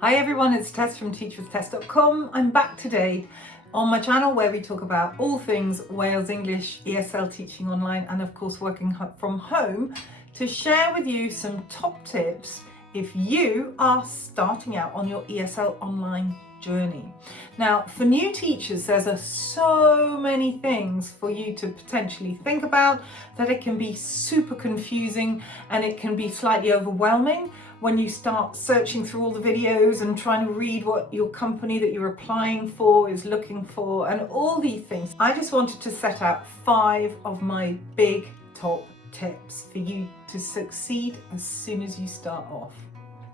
Hi everyone, it's Tess from teachwithtess.com. I'm back today on my channel where we talk about all things Wales English, ESL teaching online, and of course working from home, to share with you some top tips if you are starting out on your ESL online journey. Now, for new teachers, there's so many things for you to potentially think about that it can be super confusing and it can be slightly overwhelming when you start searching through all the videos and trying to read what your company that you're applying for is looking for and all these things. I just wanted to set out 5 of my big top tips for you to succeed as soon as you start off.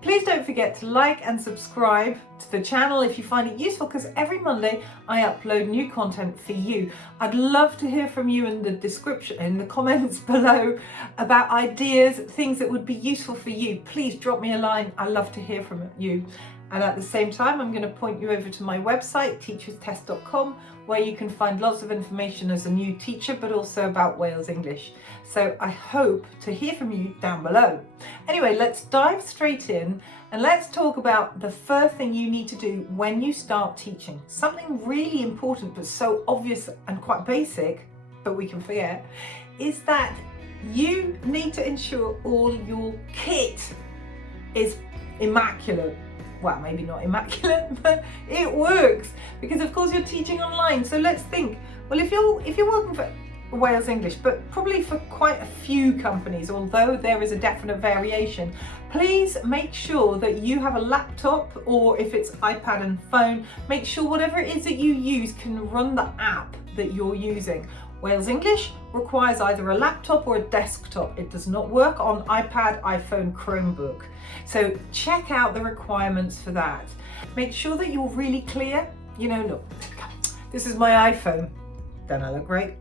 Please don't forget to like and subscribe to the channel if you find it useful, because every Monday I upload new content for you. I'd love to hear from you in the description, in the comments below, about ideas, things that would be useful for you. Please drop me a line. I love to hear from you. And at the same time, I'm going to point you over to my website, teachwithtess.com, where you can find lots of information as a new teacher, but also about Wales English. So I hope to hear from you down below. Anyway, let's dive straight in and let's talk about the first thing you need to do when you start teaching. Something really important, but so obvious and quite basic, but we can forget, is that you need to ensure all your kit is immaculate. Well, maybe not immaculate, but it works, because of course you're teaching online. So let's think, well, if you're working for Wales English, but probably for quite a few companies, although there is a definite variation, please make sure that you have a laptop, or if it's iPad and phone, make sure whatever it is that you use can run the app that you're using. Wales English requires either a laptop or a desktop. It does not work on iPad, iPhone, Chromebook. So check out the requirements for that. Make sure that you're really clear. You know, look, this is my iPhone. Don't I look great?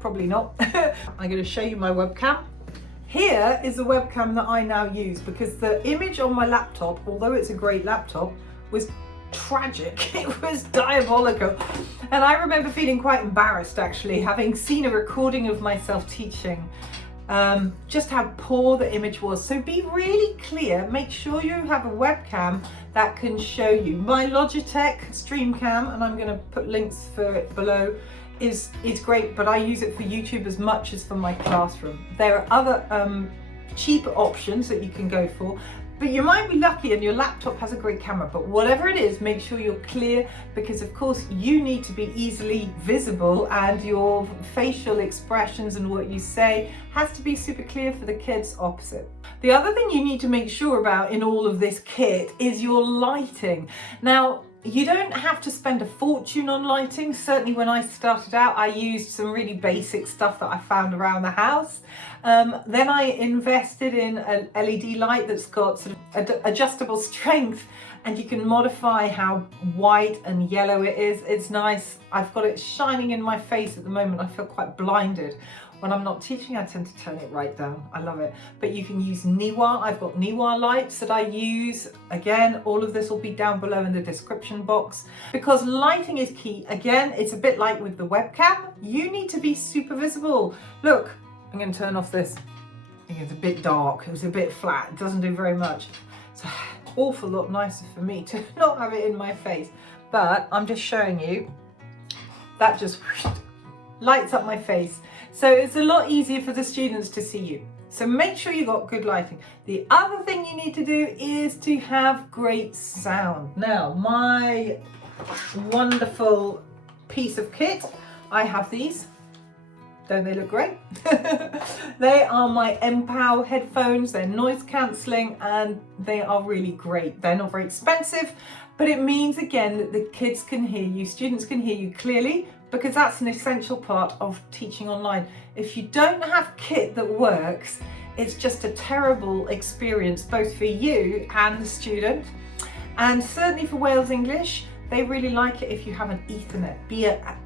Probably not. I'm going to show you my webcam. Here is the webcam that I now use, because the image on my laptop, although it's a great laptop, was tragic. It was diabolical, and I remember feeling quite embarrassed, actually, having seen a recording of myself teaching, just how poor the image was. So be really clear. Make sure you have a webcam that can show you. My Logitech Streamcam, and I'm going to put links for it below, is great, but I use it for YouTube as much as for my classroom. There are other cheaper options that you can go for, but you might be lucky and your laptop has a great camera. But whatever it is, make sure you're clear, because of course you need to be easily visible, and your facial expressions and what you say has to be super clear for the kids opposite. The other thing you need to make sure about in all of this kit is your lighting. Now, you don't have to spend a fortune on lighting. Certainly when I started out, I used some really basic stuff that I found around the house. Then I invested in an LED light that's got sort of adjustable strength, and you can modify how white and yellow it is. It's nice. I've got it shining in my face at the moment. I feel quite blinded. When I'm not teaching, I tend to turn it right down. I love it. But you can use Niwa. I've got Niwa lights that I use. Again, all of this will be down below in the description box, because lighting is key. Again, it's a bit like with the webcam. You need to be super visible. Look, I'm going to turn off this. I think it's a bit dark. It was a bit flat. It doesn't do very much. It's an awful lot nicer for me to not have it in my face. But I'm just showing you. That just lights up my face. So it's a lot easier for the students to see you. So make sure you got good lighting. The other thing you need to do is to have great sound. Now, my wonderful piece of kit, I have these. Don't they look great? They are my MPOW headphones. They're noise cancelling and they are really great. They're not very expensive, but it means again that the kids can hear you, students can hear you clearly, because that's an essential part of teaching online. If you don't have kit that works, it's just a terrible experience, both for you and the student. And certainly for Wales English, they really like it if you have an Ethernet,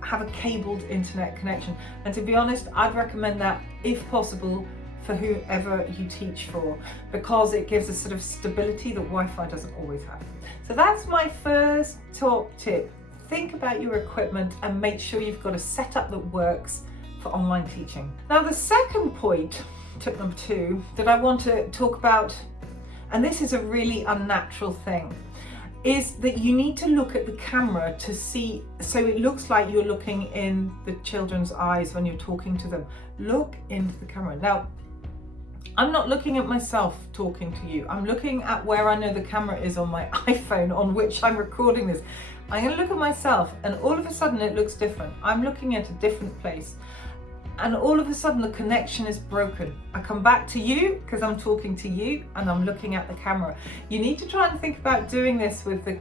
have a cabled internet connection. And to be honest, I'd recommend that if possible for whoever you teach for, because it gives a sort of stability that Wi-Fi doesn't always have. So that's my first top tip. Think about your equipment and make sure you've got a setup that works for online teaching. Now, the second point, tip number 2, that I want to talk about, and this is a really unnatural thing, is that you need to look at the camera to see, so it looks like you're looking in the children's eyes when you're talking to them. Look into the camera. Now, I'm not looking at myself talking to you. I'm looking at where I know the camera is on my iPhone on which I'm recording this. I'm going to look at myself and all of a sudden it looks different. I'm looking at a different place. And all of a sudden the connection is broken. I come back to you because I'm talking to you and I'm looking at the camera. You need to try and think about doing this with the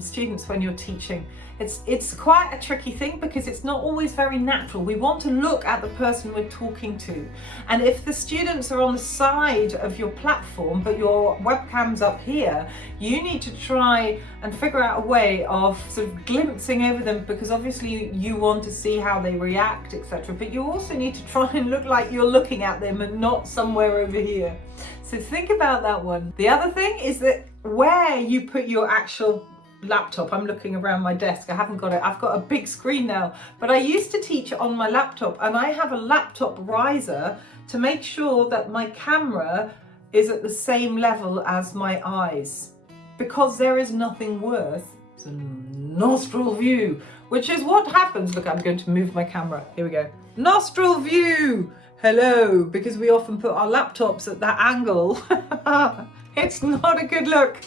students when you're teaching. It's quite a tricky thing because it's not always very natural. We want to look at the person we're talking to. And if the students are on the side of your platform, but your webcam's up here, you need to try and figure out a way of sort of glimpsing over them, because obviously you want to see how they react, etc. But you also need to try and look like you're looking at them and not somewhere over here. So think about that one. The other thing is that where you put your actual laptop, I'm looking around my desk, I haven't got it, I've got a big screen now, but I used to teach on my laptop, and I have a laptop riser to make sure that my camera is at the same level as my eyes, because there is nothing worse than nostril view, which is what happens. Look, I'm going to move my camera, here we go, nostril view, hello, because we often put our laptops at that angle. It's not a good look.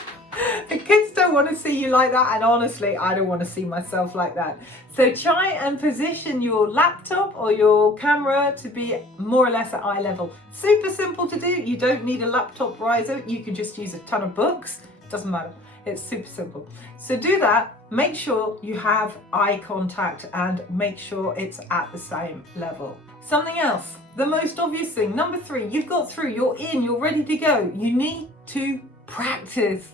The kids don't want to see you like that, and honestly, I don't want to see myself like that. So try and position your laptop or your camera to be more or less at eye level. Super simple to do. You don't need a laptop riser. You can just use a ton of books. Doesn't matter. It's super simple. So do that. Make sure you have eye contact and make sure it's at the same level. Something else, the most obvious thing, number 3, you've got through, you're in, you're ready to go. You need to practice.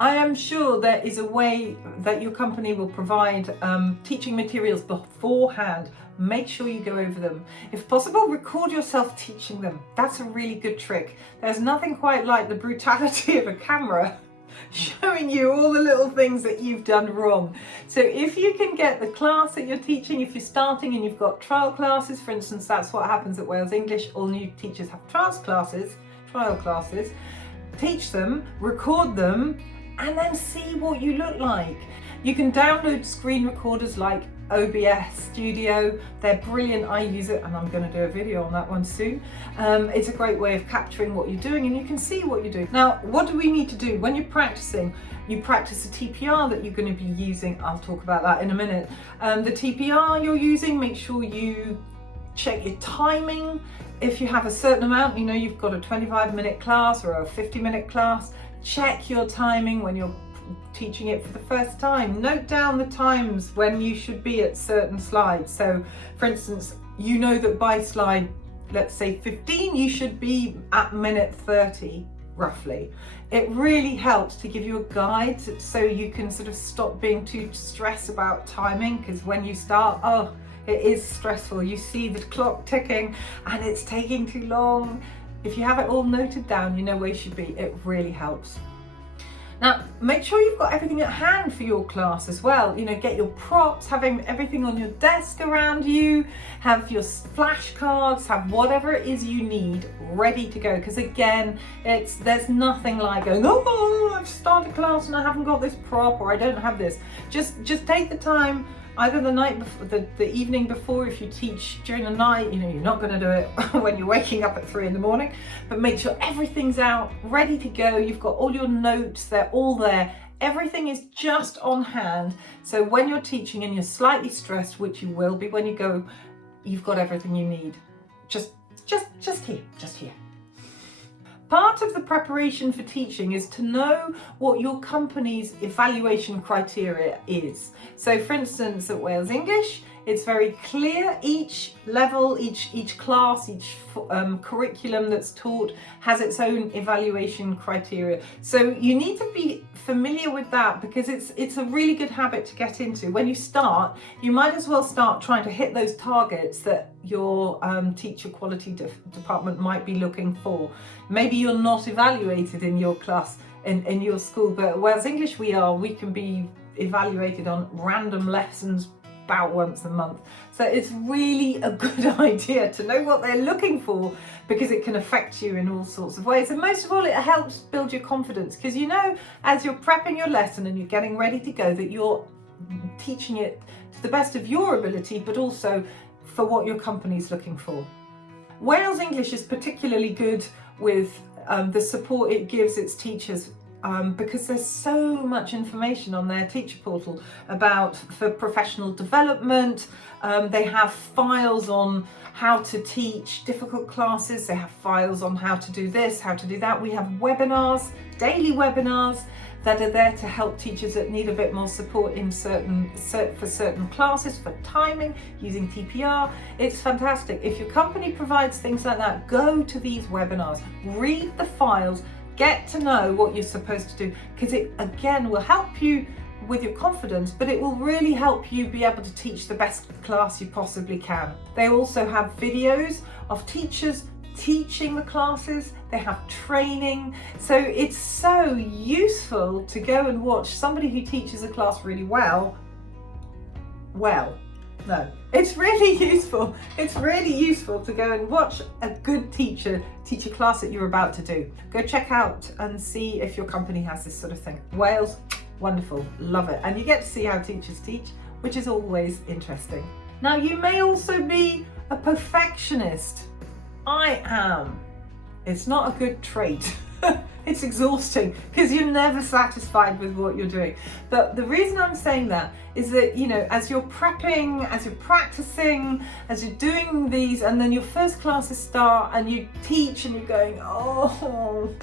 I am sure there is a way that your company will provide teaching materials beforehand. Make sure you go over them. If possible, record yourself teaching them. That's a really good trick. There's nothing quite like the brutality of a camera showing you all the little things that you've done wrong. So if you can get the class that you're teaching, if you're starting and you've got trial classes, for instance, that's what happens at Wales English. All new teachers have trial classes, teach them, record them, and then see what you look like. You can download screen recorders like OBS Studio. They're brilliant. I use it and I'm going to do a video on that one soon. It's a great way of capturing what you're doing and you can see what you're doing. Now, what do we need to do when you're practicing? You practice the TPR that you're going to be using. I'll talk about that in a minute. The TPR you're using, make sure you check your timing. If you have a certain amount, you know you've got a 25-minute class or a 50-minute class, check your timing when you're teaching it for the first time. Note down the times when you should be at certain slides. So for instance, you know that by slide, let's say 15, you should be at minute 30 roughly. It really helps to give you a guide so you can sort of stop being too stressed about timing, because when you start, it is stressful. You see the clock ticking and it's taking too long. If you have it all noted down, you know where you should be. It really helps. Now, make sure you've got everything at hand for your class as well. You know, get your props, having everything on your desk around you, have your flashcards, have whatever it is you need ready to go. Because again, there's nothing like going, oh, I've started class and I haven't got this prop, or I don't have this. Just take the time. Either the night before, the evening before, if you teach during the night, you know, you're not going to do it when you're waking up at 3 in the morning, but make sure everything's out, ready to go. You've got all your notes, they're all there. Everything is just on hand. So when you're teaching and you're slightly stressed, which you will be when you go, you've got everything you need. Just here. Part of the preparation for teaching is to know what your company's evaluation criteria is. So for instance, at Wales English, it's very clear. Each level, each class, each curriculum that's taught has its own evaluation criteria. So you need to be familiar with that, because it's a really good habit to get into. When you start, you might as well start trying to hit those targets that your teacher quality department might be looking for. Maybe you're not evaluated in your class, in your school, but at Wales English we can be evaluated on random lessons about once a month. So it's really a good idea to know what they're looking for, because it can affect you in all sorts of ways. And most of all, it helps build your confidence, because you know, as you're prepping your lesson and you're getting ready to go, that you're teaching it to the best of your ability, but also for what your company's looking for. Wales English is particularly good with the support it gives its teachers, because there's so much information on their teacher portal for professional development. They have files on how to teach difficult classes. They have files on how to do this, how to do that. We have webinars, daily webinars, that are there to help teachers that need a bit more support in certain classes, for timing, using TPR. It's fantastic. If your company provides things like that, go to these webinars, read the files, get to know what you're supposed to do, because it again will help you with your confidence, but it will really help you be able to teach the best class you possibly can. They also have videos of teachers teaching the classes. They have training, so it's so useful to go and watch somebody who teaches a class really well. No, it's really useful. It's really useful to go and watch a good teacher teach a class that you're about to do. Go check out and see if your company has this sort of thing. Wales, wonderful, love it. And you get to see how teachers teach, which is always interesting. Now, you may also be a perfectionist. I am. It's not a good trait. It's exhausting, because you're never satisfied with what you're doing. But the reason I'm saying that is that, you know, as you're prepping, as you're practicing, as you're doing these, and then your first classes start and you teach and you're going, oh,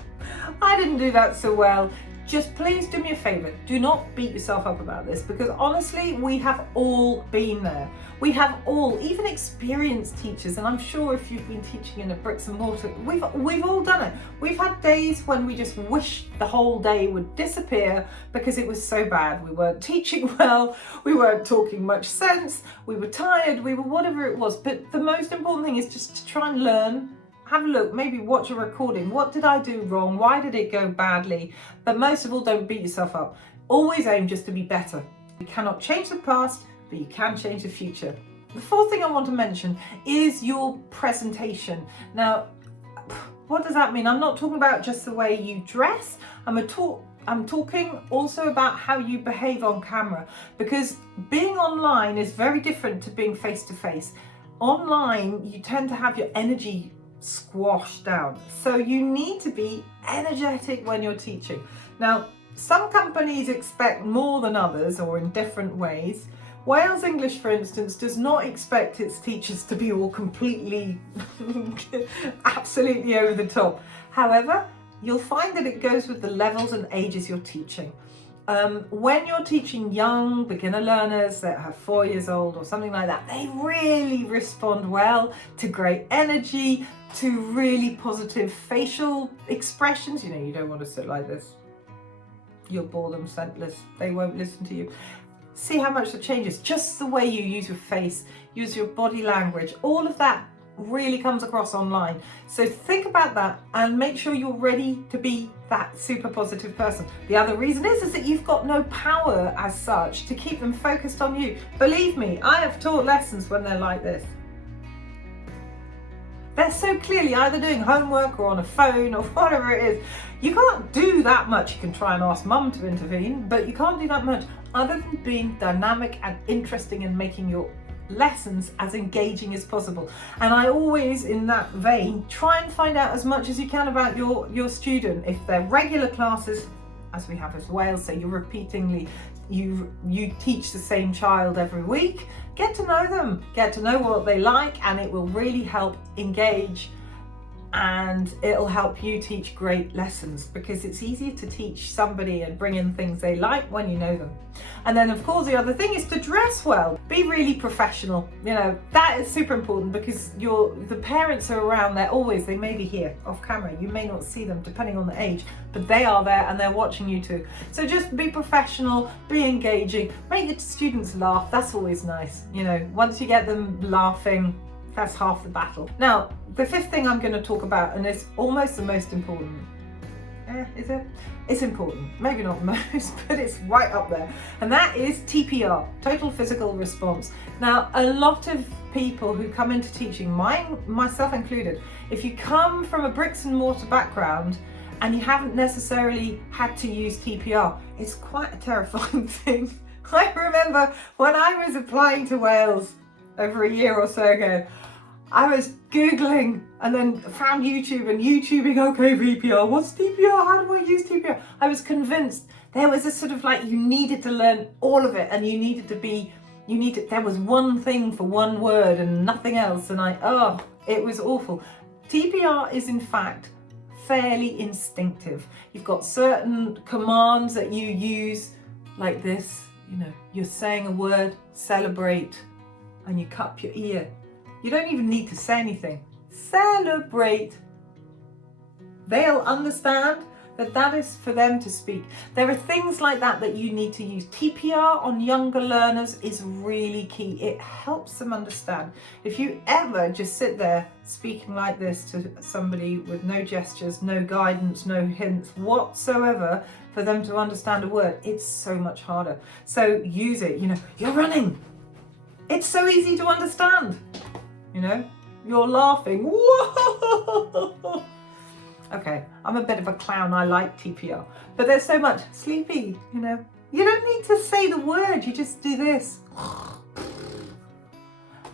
I didn't do that so well. Just please do me a favor, do not beat yourself up about this, because honestly, we have all been there. We have all, even experienced teachers, and I'm sure if you've been teaching in a bricks and mortar, we've all done it. We've had days when we just wish the whole day would disappear because it was so bad. We weren't teaching well, we weren't talking much sense, we were tired, we were whatever it was. But the most important thing is just to try and learn. Have a look, maybe watch a recording. What did I do wrong? Why did it go badly? But most of all, don't beat yourself up. Always aim just to be better. You cannot change the past, but you can change the future. The fourth thing I want to mention is your presentation. Now, what does that mean? I'm not talking about just the way you dress. I'm talking also about how you behave on camera, because being online is very different to being face to face. Online, you tend to have your energy squashed down, so you need to be energetic when you're teaching. Now, some companies expect more than others, or in different ways. Wales English, for instance, does not expect its teachers to be all completely absolutely over the top. However, you'll find that it goes with the levels and ages you're teaching. When you're teaching young beginner learners that are 4 years old or something like that, they really respond well to great energy, to really positive facial expressions. You know, you don't want to sit like this. You'll bore them senseless. They won't listen to you. See how much it changes. Just the way you use your face, use your body language, all of that really comes across online. So think about that and make sure you're ready to be that super positive person. The other reason is that you've got no power as such to keep them focused on you. Believe me, I have taught lessons when they're like this. They're so clearly either doing homework or on a phone or whatever it is. You can't do that much. You can try and ask mum to intervene, but you can't do that much other than being dynamic and interesting and making your lessons as engaging as possible. And I always, in that vein, try and find out as much as you can about your student. If they're regular classes, as we have as well, so you're repeatingly, you teach the same child every week, get to know them, get to know what they like, and it will really help engage, and it'll help you teach great lessons, because it's easier to teach somebody and bring in things they like when you know them. And then of course the other thing is to dress well, be really professional. You know, that is super important, because the parents are around, they may be here off camera, you may not see them depending on the age, but they are there and they're watching you too. So just be professional, be engaging, make your students laugh. That's always nice. You know, once you get them laughing, that's half the battle. Now, the fifth thing I'm going to talk about, and it's almost the most important, Is it? It's important. Maybe not most, but it's right up there. And that is TPR, total physical response. Now, a lot of people who come into teaching, myself included, if you come from a bricks and mortar background and you haven't necessarily had to use TPR, it's quite a terrifying thing. I remember when I was applying to Wales over a year or so ago, I was Googling and then found YouTube and YouTubing, okay, VPR, what's TPR? How do I use TPR? I was convinced there was a sort of like, you needed to learn all of it and there was one thing for one word and nothing else. And it was awful. TPR is in fact fairly instinctive. You've got certain commands that you use like this, you're saying a word, celebrate, and you cup your ear. You don't even need to say anything. Celebrate. They'll understand that is for them to speak. There are things like that you need to use. TPR on younger learners is really key. It helps them understand. If you ever just sit there speaking like this to somebody with no gestures, no guidance, no hints whatsoever for them to understand a word, it's so much harder. So use it. You're running. It's so easy to understand. You're laughing. Whoa! Okay, I'm a bit of a clown. I like TPR, but there's so much sleepy. You don't need to say the word. You just do this,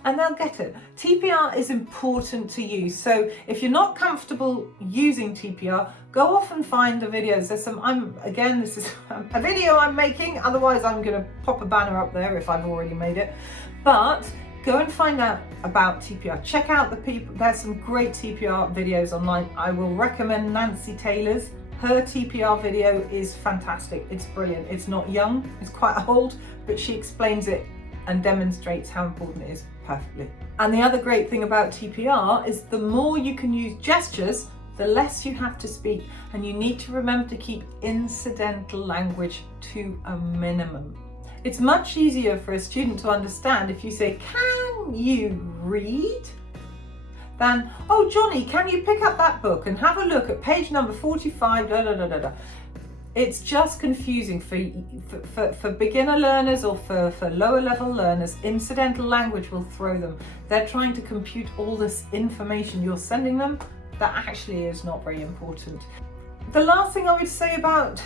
and they'll get it. TPR is important to use. So if you're not comfortable using TPR, go off and find the videos. This is a video I'm making. Otherwise, I'm going to pop a banner up there if I've already made it. But go and find out about TPR. Check out there's some great TPR videos online. I will recommend Nancy Taylor's. Her TPR video is fantastic. It's brilliant. It's not young, it's quite old, but she explains it and demonstrates how important it is perfectly. And the other great thing about TPR is the more you can use gestures, the less you have to speak. And you need to remember to keep incidental language to a minimum. It's much easier for a student to understand if you say, can you read? Than, oh, Johnny, can you pick up that book and have a look at page number 45, da da da da da. It's just confusing for beginner learners or for lower level learners. Incidental language will throw them. They're trying to compute all this information you're sending them that actually is not very important. The last thing I would say about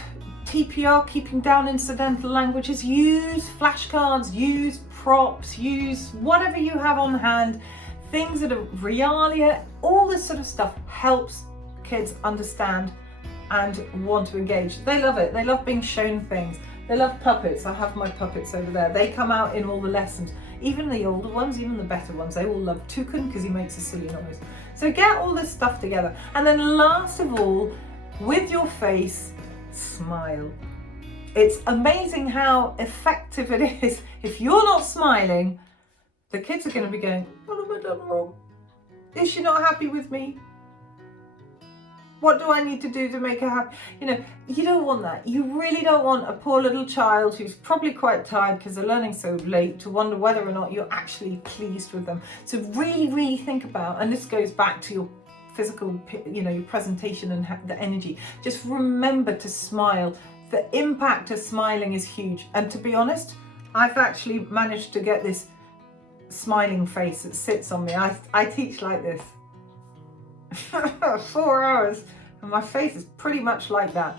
TPR, keeping down incidental language, is use flashcards, use props, use whatever you have on hand, things that are realia, all this sort of stuff helps kids understand and want to engage. They love it. They love being shown things. They love puppets. I have my puppets over there. They come out in all the lessons. Even the older ones, even the better ones, they all love Toucan because he makes a silly noise. So get all this stuff together. And then last of all, with your face, smile. It's amazing how effective it is. If you're not smiling, the kids are going to be going, what have I done wrong? Is she not happy with me? What do I need to do to make her happy? You don't want that. You really don't want a poor little child who's probably quite tired because they're learning so late to wonder whether or not you're actually pleased with them. So really, really think about, and this goes back to your physical, your presentation and the energy. Just remember to smile. The impact of smiling is huge. And to be honest, I've actually managed to get this smiling face that sits on me. I teach like this. 4 hours and my face is pretty much like that.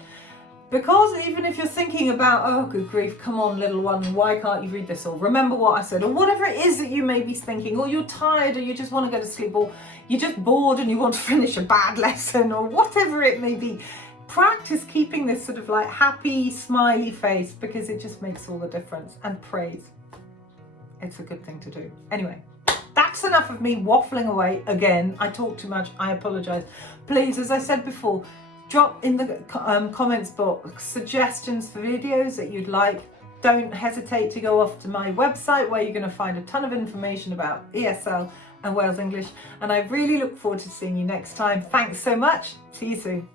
Because even if you're thinking about, oh good grief, come on little one, why can't you read this? Or remember what I said, or whatever it is that you may be thinking, or you're tired, or you just want to go to sleep, or you're just bored and you want to finish a bad lesson, or whatever it may be. Practice keeping this sort of like happy, smiley face, because it just makes all the difference. And praise. It's a good thing to do. Anyway, that's enough of me waffling away again. I talk too much. I apologize. Please, as I said before, drop in the comments box suggestions for videos that you'd like. Don't hesitate to go off to my website where you're going to find a ton of information about ESL and Wales English. And I really look forward to seeing you next time. Thanks so much. See you soon.